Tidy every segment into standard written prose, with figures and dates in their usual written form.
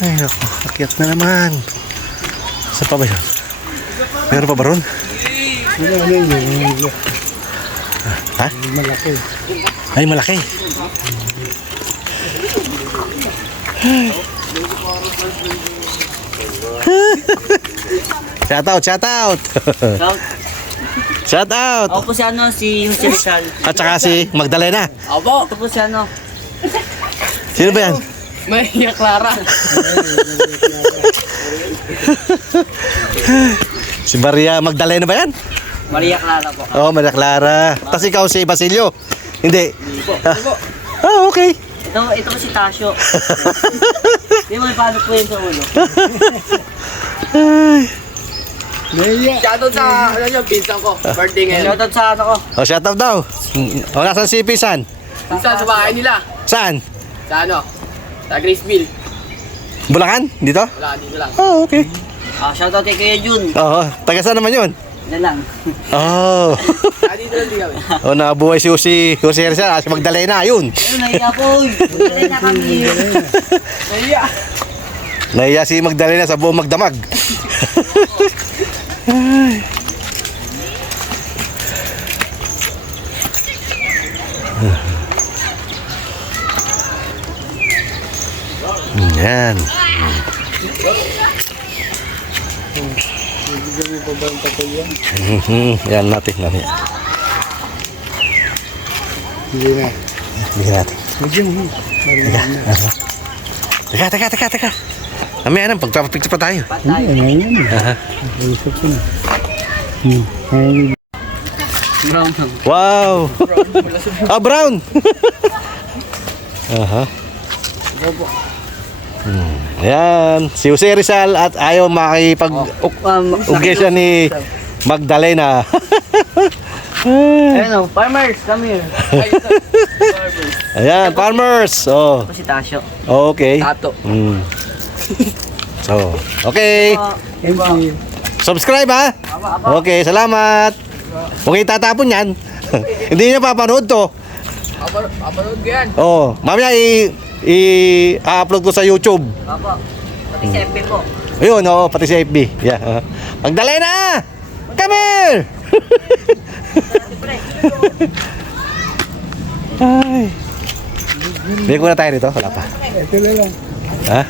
Ay, naku, akyat na naman. Saan pa ba yun? Meron pa ba ron? Ha? Malaki. Ay, malaki. Shout out, shout out. Shout out. Ako po si si Jose Rizal. At saka si Magdalena. Opo. Ito po si Sino ba yan? Maria Clara. Si Maria Magdalena ba yan? Maria Clara po. Oh, Maria Clara. Tapos ikaw si Basilio. Hindi. Okay. Ito po si Tasio. Hindi mo paano po yun sa ulo. Shoutout sa, yung pinsan ko. Birthday ngayon. Shoutout sa ko. Oh, shout out daw. Oh, nasan si Pisan? Pinsan sa bahay nila. Saan? Sa sa Graceville. Bulacan? Dito? Wala, dito lang. Oh, okay. Shoutout kay Kuya Jun. Oo. Taga saan naman yun? Yan lang. Oh. Dito lang din kami. Oh, nabuhay si Jose Rizal. Si Magdalena. Ayun. Ayun, nahiya po. Magdalena na kami. Nahiya. Nahiya si Magdalena sa buong magdamag. Ay. Yan. Yan natin. Hindi na. Bigyan natin. Teka. Mamaya na, pagpapapicture pa tayo. Brown. Wow! Brown! Aha. Ayan, si Jose Rizal at ayaw makipag-ugay siya ni Magdalena. Ayun o, farmers, come here. Ayan, farmers. Oh, Ito po si Tasio. okay. Tato. So, okay. Subscribe ha. Okay, salamat. Huwag itatapon yan. Hindi niya papanood to. Apanood ko yan. Oh, mamaya i-upload ko sa YouTube. Opo. Pati si FB po. Ayun, pati sa FB. Yeah. Magdalena! Come here! Ay. Bigyan ko na tayo rito. Wala pa. Ito na lang. Ha?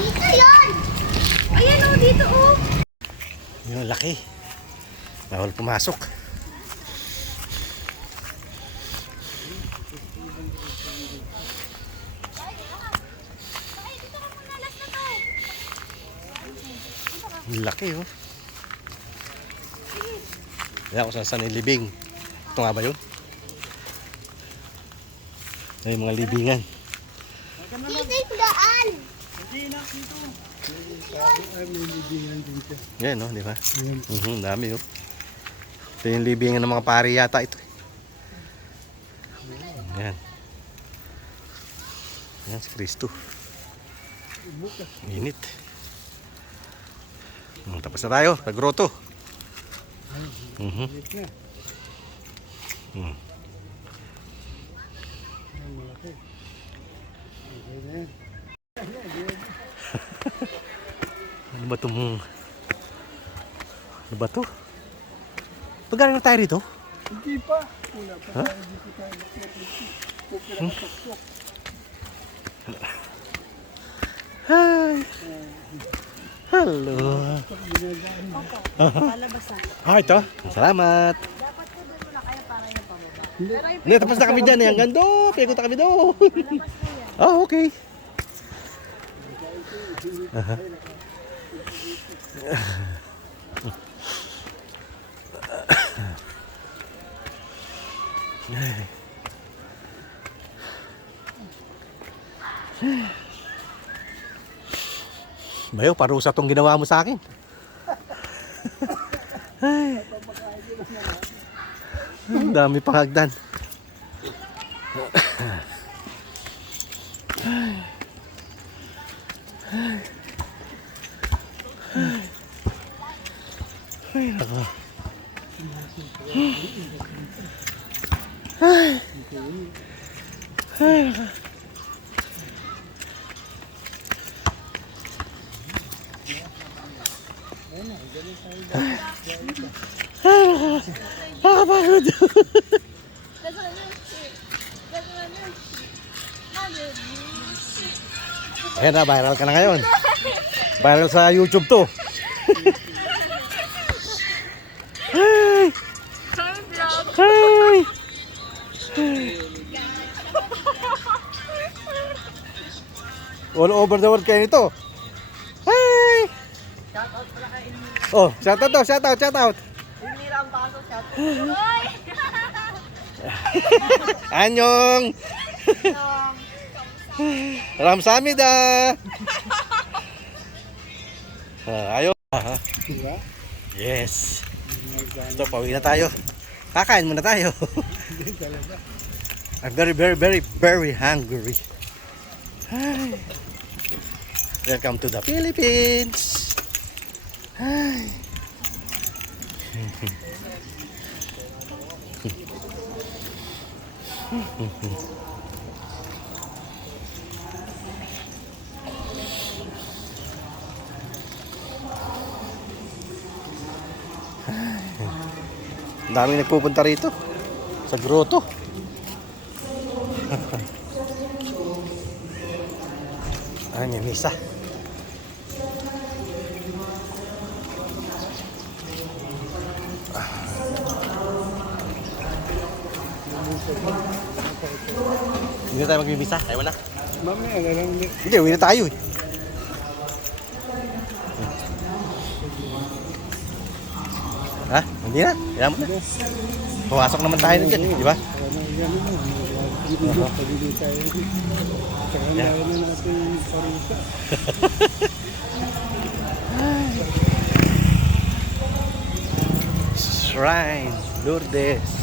Dito yan! Ayan o, dito o! Yun, laki. Bawal pumasok. Laki oh. Kaya kung saan ilibing. Ito nga ba yun? Ay, mga libingan. Dito yung daan! Yan no, di ba? Dami oh. Ito yung libingan ng mga pari yata ito. Yan. Yan si Cristo. Init. Tapos na tayo, nag-grotto. Ano ba itong... Ano ba ito? Pag-galing na tayo rito? Hindi pa. Wala pa. Ha? Hi! Hello! Ito. Salamat! Hindi, tapos na kami dyan. Hanggang doon. Pekot na kami doon. Oh, okay. Bayo, parusa tong ginawa mo sa akin. Ay. Ang dami pang hagdan. Ay, nako. Nakapagod. Ayan na, viral ka na ngayon. Viral sa YouTube to. Hi! Hi! All over the world kayo nito. Hi! Oh, shout out to, shout out, shout out. Hinira ang baso, shot. Anyong! Ramsamida! Ayun. Diba? Yes. So, pauwi na tayo. Kakain muna tayo. I'm very, very, very, very hungry. Hi. Welcome to the Philippines. Hi. Ang daming nagpupunta rito sa grotto. Ay, may misa. Hindi na tayo magmimisa. Ayaw na. Mamaya na lang ulit. Hindi, uwi na tayo eh. Ha? Hindi na? Kaya mo na. Pumasok naman tayo na dyan, di ba? Pagili tayo. Tsaka na natin parita. Shrine, Lourdes.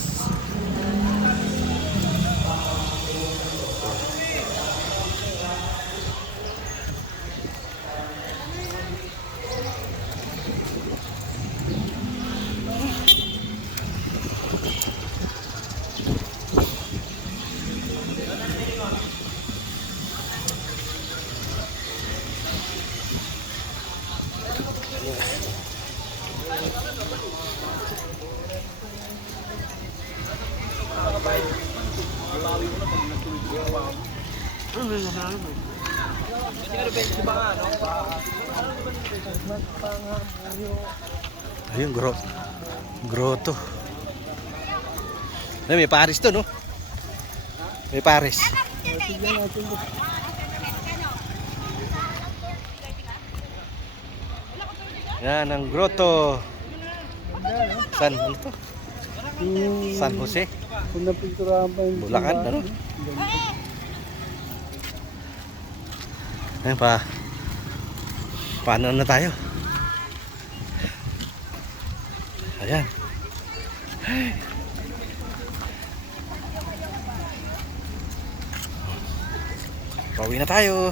Ayun, grotto. Ay, may Paris to, no? May Paris. Yan ang grotto. Ano to? San Jose. Kung napinturahan pa yung Bulacan, ano? Ayan pa. Paano na tayo? Ayan. Pauwi na tayo.